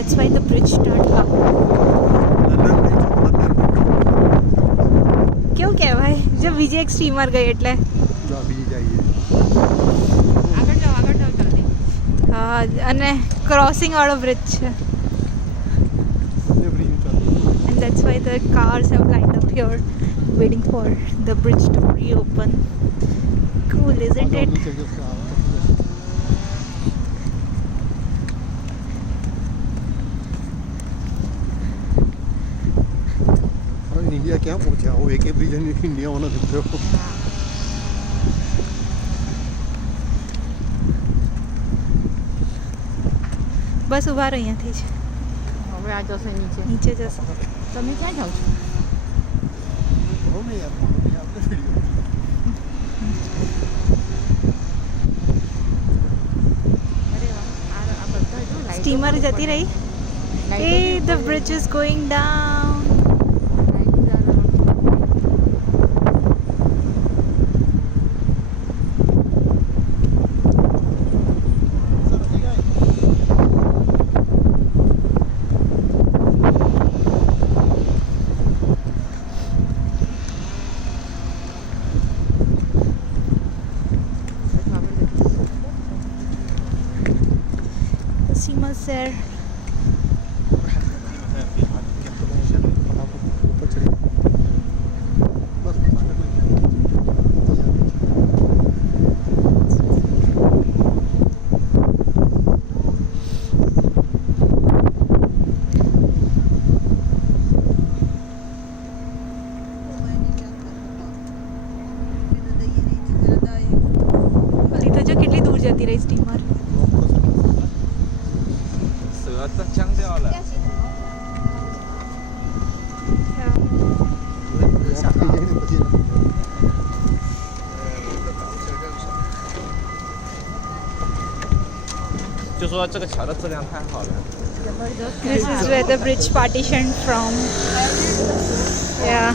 that's why the bridge turned up. क्यों क्या भाई जब बीजे एक स्टीमर गई એટલે હા અને ક્રોસિંગ વાળો બ્રિજ છે and that's why the cars have lined up here waiting for the bridge to reopen. Cool, isn't it? India क्या पहुंचा वो एक ब्रिज इंडिया वाला दिख रहा हो બસ ઊભા રહો અહીંયાથી જ હવે આ જશે નીચે નીચે જશે તમે ક્યાં જાઓ છો સ્ટીમર જતી રહી એ the bridge is going down. Steamer's there. તો જો કેટલી દૂર જતી રહી સ્ટીમર તો ચંગ દેવાલા就说这个桥的质量太好了。This is where the bridge partitioned from. Yeah.